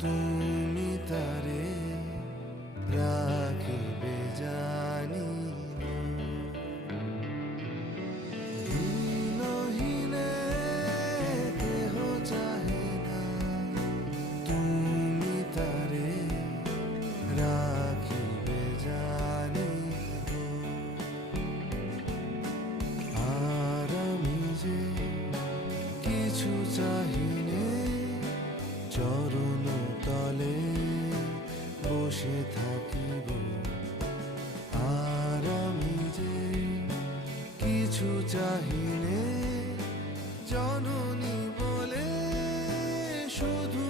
তুমি তারে রাখিবে জানি দিনহীনে দেহ চাহে না তুমি তারে রাখিবে জানি আর আমি যে কিছু চাহিনে চরণ তলে বসে থাকিব আর আমি যে কিছু চাহিনে জননী বলে শুধু